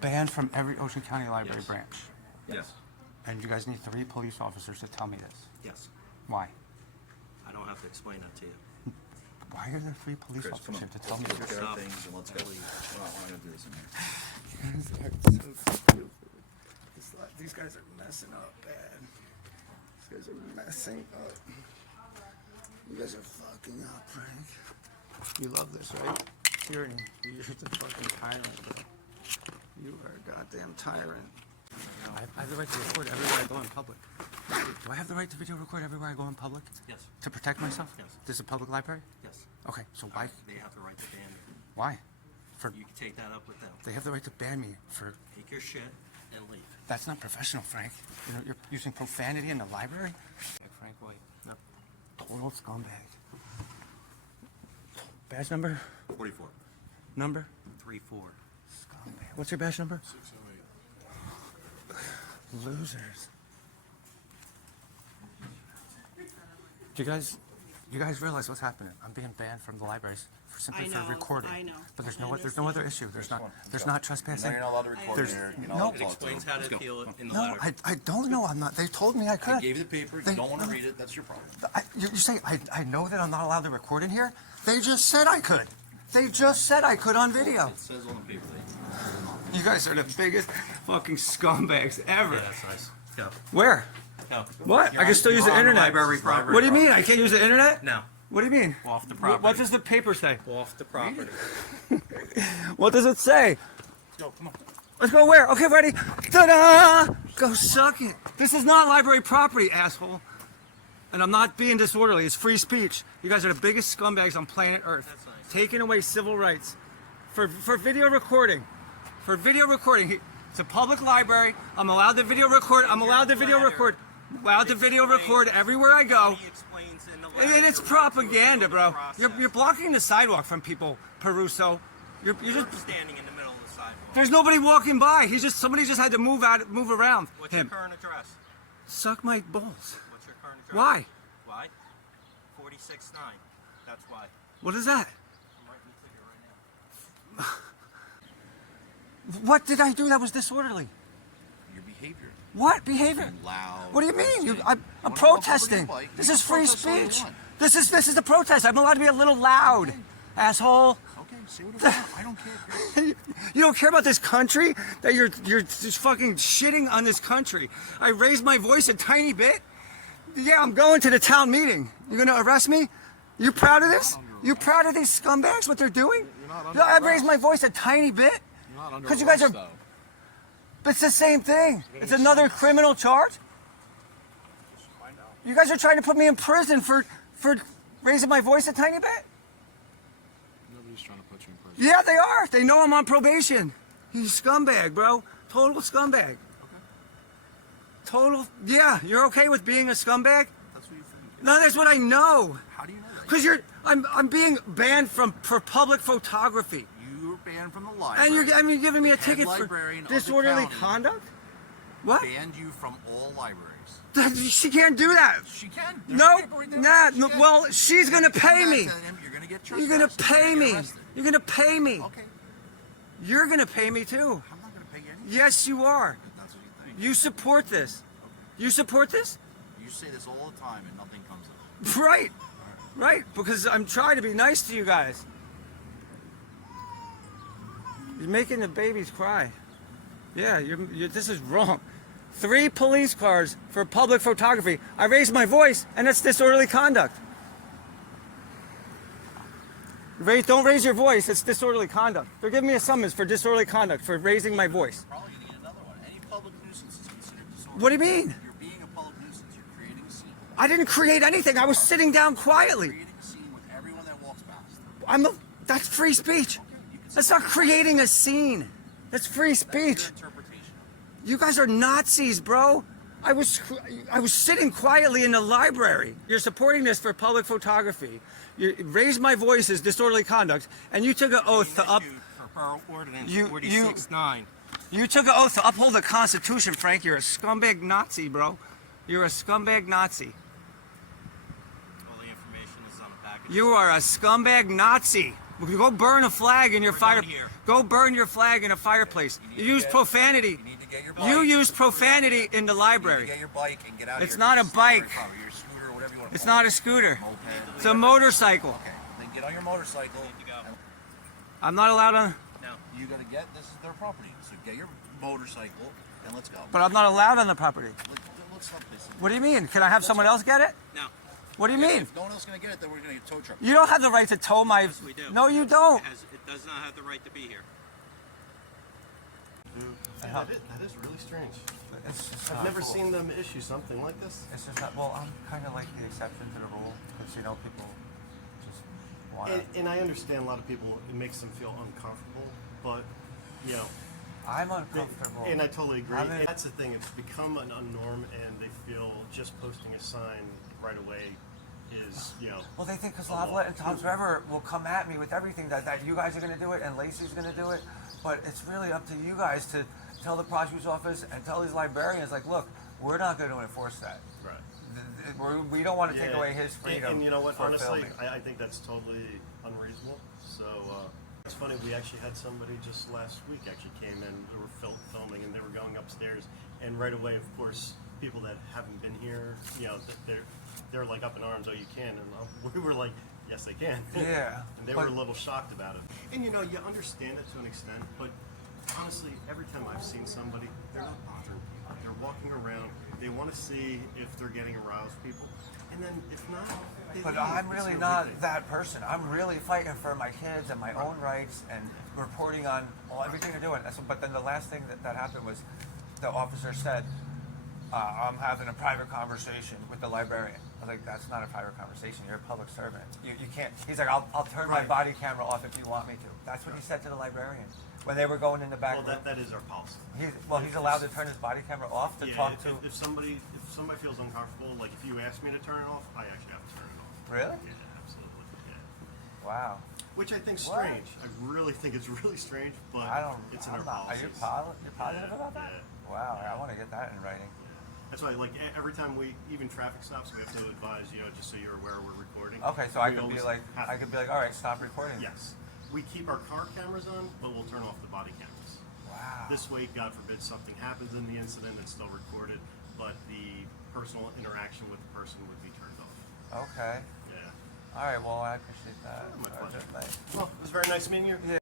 banned from every Ocean County Library branch. Yes. And you guys need 3 police officers to tell me this. Yes. Why? I don't have to explain that to you. Why are there 3 police Chris, officers come to on. tell me Let's this? take care of things and let's go. We're not gonna do this in here. These guys are messing up bad. These guys are messing up. You guys are fucking up, Frank. You love this, right? Tyranny. You're just a fucking tyrant, bro. You are a goddamn tyrant. I have the right to record everywhere I go in public. Do I have the right to video record everywhere I go in public? Yes. To protect myself? Yes. This is a public library? Yes. Okay, so why? They have the right to ban you. Why? For You can take that up with them. they have the right to ban me for. Take your shit and leave. That's not professional, Frank. You know, you're using profanity in the library. Like Frank White. No. Total scumbag. Badge number? 44. Number? 3-4. Scumbag. What's your badge number? 608. Losers. Do you guys realize what's happening? I'm being banned from the libraries simply for recording. I know. But there's no other issue. There's not trespassing. No, you're not allowed to record There's- here. You're no. not allowed It to talk explains to how them. to appeal it in the No, letter. I don't know. I'm not. They told me I could. I gave you the paper. They- You don't want to no. read it. That's your problem. You say I know that I'm not allowed to record in here? They just said I could. They just said I could on video. It says on the paper that You guys are the biggest fucking scumbags ever. Yeah, that's nice. Go. Where? Go. What? I can still use the on internet. library property. What do you mean? I can't use the internet? No. What do you mean? Off the What property. does the paper say? Off the property. What does it say? Go, come on. Let's go where? Okay, ready? Ta-da! Go suck it. This is not library property, asshole. And I'm not being disorderly. It's free speech. You guys are the biggest scumbags on planet Earth. That's nice. Taking away civil rights for video recording. For video recording. It's a public library. I'm allowed to video record. I'm allowed to video record. Allowed to video record everywhere I go. He explains in the letter And it's the propaganda, bro. process. You're blocking the sidewalk from people, Peruso. You're You're just. standing in the middle of the sidewalk. There's nobody walking by. Somebody just had to move around What's your him. current address? Suck my balls. What's your current address? Why? Why? 46-9. That's why. What is that? I'm writing the ticket right now. What did I do that was disorderly? Your behavior. What behavior? Being loud. What do you mean? cursing. I'm Wanna protesting. walk over your bike? This You is can free protest all you speech. want. This is a protest. I'm allowed to be a little loud, asshole. Okay, say what you want. I don't care. You don't care about this country? That you're just fucking shitting on this country. I raised my voice a tiny bit. Yeah, I'm going to the town meeting. You're gonna arrest me? You proud of this? You proud of these scumbags? What they're doing? You're not under I arrest. raised my voice a tiny bit. You're not under 'Cause you guys arrest, are- though. But it's the same thing. It's another criminal charge. You guys are trying to put me in prison for raising my voice a tiny bit? Nobody's trying to put you in prison. Yeah, they are. They know I'm on probation. He's a scumbag, bro. Total scumbag. Total. Yeah, you're okay with being a scumbag? That's what you think. No, that's what I know. How do you know that? Because I'm being banned for public photography. You were banned from the library. And you're giving me a Head ticket for librarian of the disorderly county conduct? What? Banned you from all libraries. She can't do that. She can. There's No, a paper right there. nah, She no, can. well, she's gonna Come pay back me. to him, You're gonna get You're gonna trespassed. pay You're gonna me. get arrested. You're gonna pay me. Okay. You're gonna pay me too. I'm not gonna pay you anything. Yes, you are. That's what you think. You support this. You support this? You say this all the time and nothing comes of it. Right. Right. Because I'm trying to be nice to you guys. You're making the babies cry. Yeah, this is wrong. 3 police cars for public photography. I raised my voice, and that's disorderly conduct. Don't raise your voice. It's disorderly conduct. They're giving me a summons for disorderly conduct for raising my voice. Probably gonna get another one. Any public nuisance is considered disorderly. What do you mean? You're being a public nuisance. You're creating a scene. I didn't create anything. I was sitting down quietly. Creating a scene with everyone that walks past. That's free speech. You can That's not creating a scene. That's free That's speech. your interpretation. You guys are Nazis, bro. I was sitting quietly in the library. You're supporting this for public photography. You raised my voice as disorderly conduct, and you took an oath to Issued for Borough Ordinance You- 46-9. You took an oath to uphold the Constitution, Frank. You're a scumbag Nazi, bro. You're a scumbag Nazi. All the information is on the package. You are a scumbag Nazi. Go burn a flag in your We're fire. done here. Go burn your flag in a fireplace. You use profanity. You need to get your bike. You use profanity in the You need to library. get your bike and get out of It's here. not a This is not where bike. you're from. Your scooter or whatever you want to It's call not it. a scooter. Moped. It's a motorcycle. Okay, then get on your motorcycle. and I'm not allowed on, No. You gotta get, this is their property. So get your motorcycle and let's go. but I'm not allowed on the property. Let's stop this. What do you mean? Can I have someone else get it? No. What do you mean? If no one else is gonna get it, then we're gonna get a tow truck. You don't have the right to tow my. Yes, we do. No, you don't. It does not have the right to be here. That is really strange. I've never seen them issue something like this. It's just not, well, I'm kind of like the exception to the rule because people just want to. And I understand a lot of people, it makes them feel uncomfortable, but, you know. I'm uncomfortable. And I totally agree. I'm in- That's the thing, it's become an unnorm and they feel just posting a sign right away is, you know. Well, they think because Lavlet and Tom's River will come at me with everything that you guys are going to do it and Lacey's going to do it, but it's really up to you guys to tell the prosecutor's office and tell these librarians, like, look, we're not going to enforce that. Right. We don't want to take Yeah, away his freedom. And you know what, for honestly, filming. I think that's totally unreasonable. So, it's funny, we actually had somebody just last week actually came in, they were filming and they were going upstairs. And right away, of course, people that haven't been here, you know, they're like up in arms, oh, you can. And we were like, yes, they can. Yeah. And they were a little shocked about it. And you know, you understand it to an extent, but honestly, every time I've seen somebody, they're not bothering people. They're walking around. They want to see if they're getting aroused people. And then if not, they But leave. I'm It's really no not big thing. that person. I'm really fighting for my kids and my own rights and reporting on everything they're doing. But then the last thing that happened was the officer said, I'm having a private conversation with the librarian. I was like, that's not a private conversation. You're a public servant. You can't. He's like, I'll turn my Right. body camera off if you want me to. That's what he said to the librarian when they were going in the back Well, room. that is our policy. He's allowed to turn his body camera off to Yeah, talk if, to. if somebody feels uncomfortable, like if you ask me to turn it off, I actually have to turn it off. Really? Yeah, absolutely. Yeah. Wow. Which I think's What? strange. I really think it's really strange, but I don't. it's in I'm our not, are you policies. you're positive about that? Yeah. Wow. I want to get that in writing. That's why, like, every time we, even traffic stops, we have to advise, you know, just so you're aware we're recording. Okay, so I We could be always like, have to. all right, stop recording. Yes. We keep our car cameras on, but we'll turn off the body cameras. Wow. This way, God forbid something happens in the incident, it's still recorded, but the personal interaction with the person would be turned off. Okay. Yeah. All right. Well, I appreciate that. My pleasure. Nice. Well, it was very nice meeting you. Yeah.